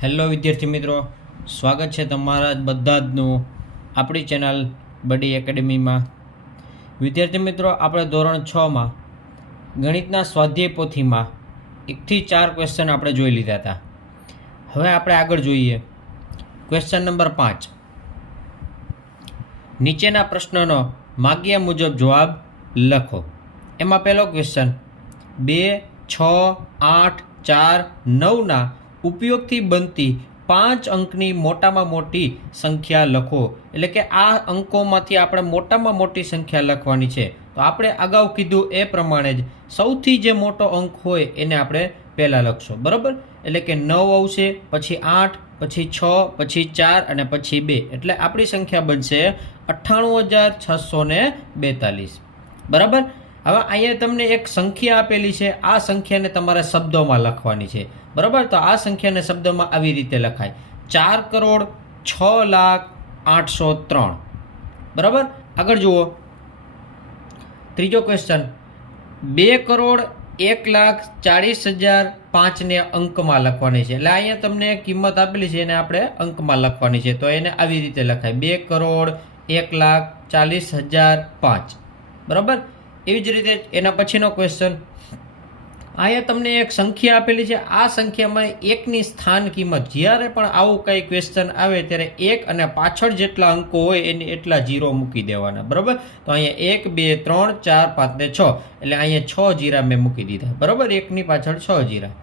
Hello વિદ્યાર્થી મિત્રો, સ્વાગત છે તમારા બધા જનું આપણી ચેનલ બડી એકેડમીમાં. વિદ્યાર્થી મિત્રો, આપણે ધોરણ 6માં ગણિતના સ્વાધ્યાય પોથીમાં 1 થી 4 ક્વેશ્ચન આપણે જોઈ લીધા હતા. હવે આપણે આગળ જોઈએ ક્વેશ્ચન નંબર 5. નીચેના પ્રશ્નનો માગ્યા મુજબ જવાબ લખો. એમાં પહેલો ક્વેશ્ચન 2, 6, 8, 4, 9ના ઉપયોગથી બનતી 5 અંકની મોટામાં મોટી સંખ્યા લખો. એટલે કે આ અંકોમાંથી આપણે મોટામાં મોટી સંખ્યા લખવાની છે. તો આપણે અગાઉ કીધું એ પ્રમાણે જ સૌથી જે મોટો અંક હોય એને આપણે પહેલાં લખશું, બરાબર. એટલે કે 9 આવશે, પછી 8, પછી 6, પછી 4 અને પછી 2. એટલે આપણી સંખ્યા બનશે 98,642, બરાબર. હવે અહીંયા તમને એક સંખ્યા આપેલી છે, આ સંખ્યાને તમારે શબ્દોમાં લખવાની છે, બરાબર. તો આ સંખ્યાને શબ્દોમાં આવી રીતે લખાય: 4,06,08,03, બરાબર. આગળ જુઓ ત્રીજો ક્વેશ્ચન 2,01,40,005ને અંકમાં લખવાની છે. એટલે અહીંયા તમને કિંમત આપેલી છે એને આપણે અંકમાં લખવાની છે. તો એને આવી રીતે લખાય: 2,01,40,005, બરાબર. એવી જ રીતે એના પછીનો ક્વેશ્ચન, અહીંયા તમને એક સંખ્યા આપેલી છે, આ સંખ્યામાં એકની સ્થાન કિંમત, જ્યારે પણ આવું કંઈ ક્વેશ્ચન આવે ત્યારે 1 અને પાછળ જેટલા અંકો હોય એને એટલા 0 મૂકી દેવાના, બરાબર. તો અહીંયા 1, 2, 3, 4, 5 ને 6, એટલે અહીંયા 6 જીરા મેં મૂકી દીધા, બરાબર. એકની પાછળ 6 જીરા.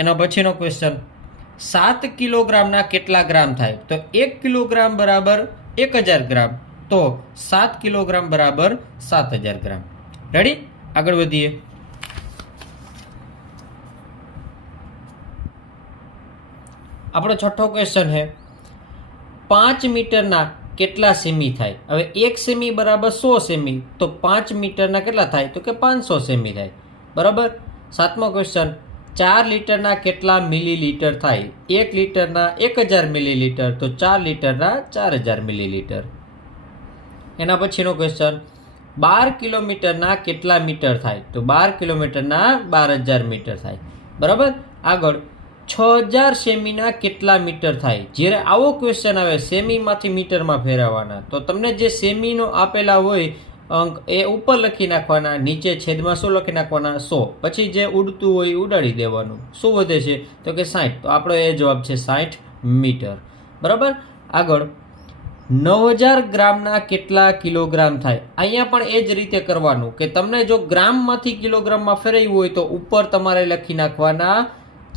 એના પછીનો ક્વેશ્ચન 7 કિલોગ્રામના કેટલા ગ્રામ થાય? તો 1 કિલોગ્રામ બરાબર 1000 ગ્રામ, તો 7 કિલોગ્રામ બરાબર 7000 ગ્રામ. રેડી? આગળ વધીએ. આપણો છઠ્ઠો ક્વેશ્ચન છે 5 મીટરના કેટલા સેમી થાય? હવે 1 સેમી બરાબર 100 સેમી, તો 5 મીટરના કેટલા થાય? તો કે 500 સેમી થાય, બરાબર. સાતમો ક્વેશ્ચન 4 લીટરના કેટલા મિલીલીટર થાય? 1 લીટરના 1000 મિલીલીટર, તો 4 લીટરના 4000 મિલીલીટર. એના પછીનો ક્વેશ્ચન 12 કિલોમીટરના કેટલા મીટર થાય? તો 12 કિલોમીટરના 12000 મીટર થાય, બરાબર. આગળ 6000 સેમીના કેટલા મીટર થાય? જ્યારે આવો ક્વેશ્ચન આવે સેમીમાંથી મીટરમાં ફેરવવાના, તો તમને જે સેમીનો આપેલા હોય અંક એ ઉપર લખી નાખવાના, નીચે છેદમાં શું લખી નાખવાના? 100. પછી જે ઉડતું હોય ઉડાડી દેવાનું. શું વધે છે? તો કે 60. તો આપણો એ જવાબ છે 60 મીટર, બરાબર. આગળ 9000 ગ્રામના કેટલા કિલોગ્રામ થાય? અહીંયા પણ એ જ રીતે કરવાનું કે તમને જો ગ્રામમાંથી કિલોગ્રામમાં ફેરવ્યું હોય તો ઉપર તમારે લખી નાખવાના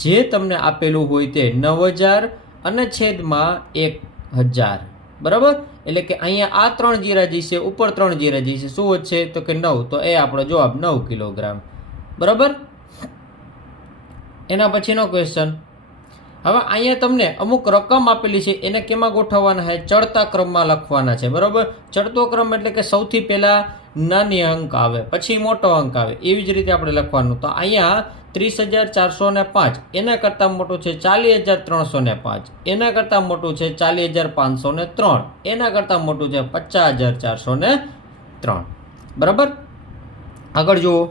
જે તમને આપેલું હોય તે 9000 અને છેદમાં 1000, બરાબર. એટલે કે અહીંયા આ 3 જીરા જશે, ઉપર 3 જીરા જશે, શું વધશે? તો કે 9. તો એ આપણો જવાબ 9 કિલોગ્રામ, બરાબર. એના પછીનો ક્વેશ્ચન, હવે અહીંયા તમને અમુક રકમ આપેલી છે, એને કેમાં ગોઠવવાના છે? ચડતા ક્રમમાં લખવાના છે, બરાબર. ચડતો ક્રમ એટલે કે સૌથી પહેલા નાની અંક આવે, પછી મોટો અંક આવે, એવી જ રીતે આપણે લખવાનું. તો અહીંયા 30,405, એના કરતાં મોટું છે 40,305, એના કરતાં મોટું છે 40,503, એના કરતાં મોટું છે 50,403, બરાબર. આગળ જુઓ,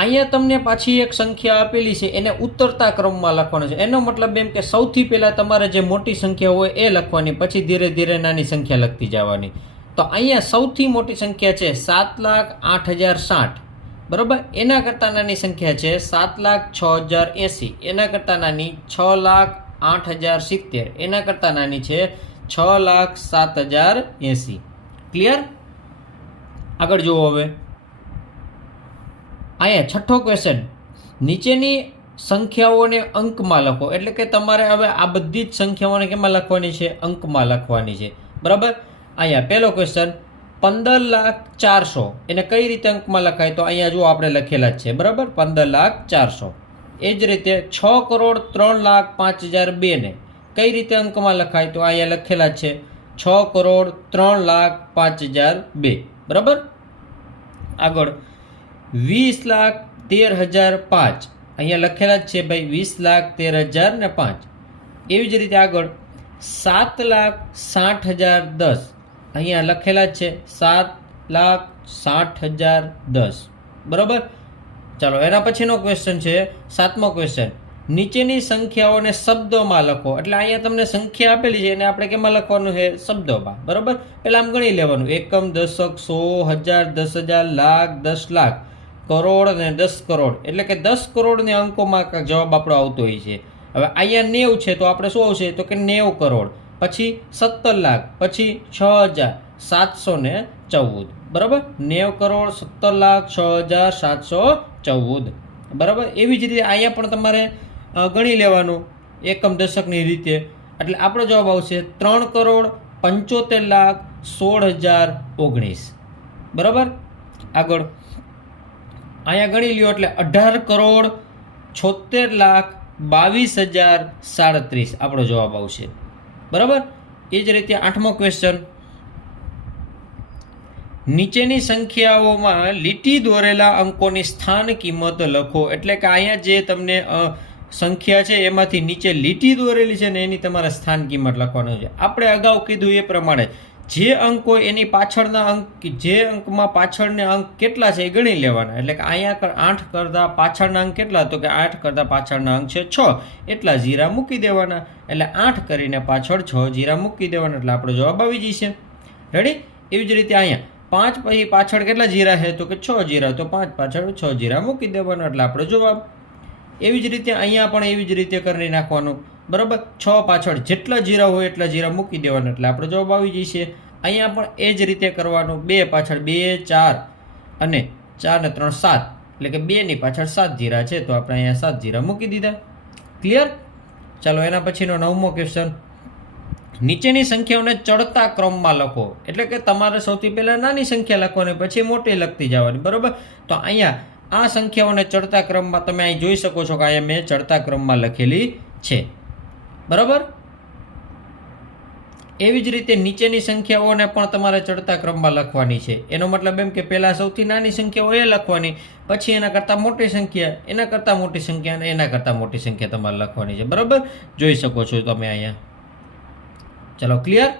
અહીંયા તમને પાછી એક સંખ્યા આપેલી છે, એને ઉતરતા ક્રમમાં લખવાનું છે. એનો મતલબ એમ કે સૌથી પહેલાં તમારે જે મોટી સંખ્યા હોય એ લખવાની, પછી ધીરે ધીરે નાની સંખ્યા લખતી જવાની. તો અહીંયા સૌથી મોટી સંખ્યા છે 7,08,060, બરાબર. એના કરતાં નાની સંખ્યા છે 7,06,080, એના કરતાં નાની 6,08,070, એના કરતાં નાની છે 6,07,080. ક્લિયર? આગળ જુઓ. હવે અહીંયા છઠ્ઠો ક્વેશ્ચન, નીચેની સંખ્યાઓને અંકમાં લખો. એટલે કે તમારે હવે આ બધી જ સંખ્યાઓને કેમાં લખવાની છે? અંકમાં લખવાની છે, બરાબર. અહીંયા પહેલો ક્વેશ્ચન 15,04,000, એને કઈ રીતે અંકમાં લખાય? તો અહીંયા જો આપણે લખેલા જ છે, બરાબર. 15,04,000. એ જ રીતે 6,03,05,002 ને કઈ રીતે અંકમાં લખાય? તો અહીંયા લખેલા જ છે 6,03,05,002, બરાબર. આગળ 20,13,005, અહીંયા લખેલા જ છે ભાઈ 20,13,005. એવી જ રીતે આગળ 7,60,010, અહીંયા લખેલા જ છે 7,60,010, બરાબર. ચાલો એના પછીનો ક્વેશ્ચન છે 7મો ક્વેશ્ચન. નીચેની સંખ્યાઓને શબ્દોમાં લખો. એટલે અહીંયા તમને સંખ્યા આપેલી છે એને આપણે કેમાં લખવાનું છે? શબ્દોમાં. બરાબર. એટલે આમ ગણી લેવાનું. એકમ, દશક, 100, 1000, 10,000, લાખ, 10 લાખ, કરોડ અને 10 કરોડ. એટલે કે 10 કરોડની અંકોમાં જવાબ આપણો આવતો હોય છે. હવે અહીંયા 90 છે તો આપણે શું આવશે? તો કે 90 કરોડ, પછી 17 લાખ, પછી 6,714. બરાબર. 90 કરોડ, 17 લાખ, 6,714. બરાબર. એવી જ રીતે અહીંયા પણ તમારે ગણી લેવાનું એકમ દશકની રીતે. એટલે આપણો જવાબ આવશે 3 કરોડ 75 લાખ 16,019. બરાબર. આગળ અહીંયા ગણી લ્યો એટલે 18 કરોડ 76 લાખ 22,037 આપણો જવાબ આવશે. બરાબર. એ જ રીતે 8મો ક્વેશ્ચન. નીચેની સંખ્યાઓમાં લીટી દોરેલા અંકોની સ્થાન કિંમત લખો. એટલે કે અહીંયા જે તમને સંખ્યા છે એમાંથી નીચે લીટી દોરેલી છે ને એની તમારે સ્થાન કિંમત લખવાનું છે. આપણે અગાઉ કીધું એ પ્રમાણે જે અંક હોય એની પાછળના અંક, જે અંકમાં પાછળના અંક કેટલા છે એ ગણી લેવાના. એટલે કે અહીંયા 8 કરતાં પાછળના અંક કેટલા? તો કે 8 કરતાં પાછળના અંક છે 6, એટલા જીરા મૂકી દેવાના. એટલે 8 કરીને પાછળ 6 જીરા મૂકી દેવાના. એટલે આપણો જવાબ આવી જશે. રેડી. એવી જ રીતે અહીંયા 5 પછી પાછળ કેટલા જીરા છે? તો કે 6 જીરા. તો 5 પાછળ 6 જીરા મૂકી દેવાના. એટલે આપણો જવાબ. એવી જ રીતે અહીંયા પણ એવી જ રીતે કરી નાખવાનું. બરાબર. 6 પાછળ જેટલા જીરા હોય એટલા જીરા મૂકી દેવાના. એટલે આપણો જવાબ આવી જશે. અહીંયા પણ એ જ રીતે કરવાનું. 2 પાછળ 2, 4 અને 4 ને 3 7. એટલે કે 2 ની પાછળ 7 જીરા છે તો આપણે અહીંયા 7 જીરા મૂકી દીધા. ક્લિયર. ચાલો એના પછીનો 9મો ક્વેશ્ચન. નીચેની સંખ્યાઓને ચડતા ક્રમમાં લખો. એટલે કે તમારે સૌથી પહેલા નાની સંખ્યા લખવાની, પછી મોટી લખતી જવાની. બરાબર. તો અહીંયા આ સંખ્યાઓને ચડતા ક્રમમાં તમે અહીં જોઈ શકો છો કે અહીંયા મેં ચડતા ક્રમમાં લખેલી છે. બરાબર. એવી જ રીતે નીચેની સંખ્યાઓને પણ તમારે ચડતા ક્રમમાં લખવાની છે. એનો મતલબ એમ કે પહેલાં સૌથી નાની સંખ્યાઓ એ લખવાની, પછી એના કરતાં મોટી સંખ્યા, એના કરતાં મોટી સંખ્યા અને એના કરતાં મોટી સંખ્યા તમારે લખવાની છે. બરાબર. જોઈ શકો છો તમે અહીંયા. ચલો ક્લિયર.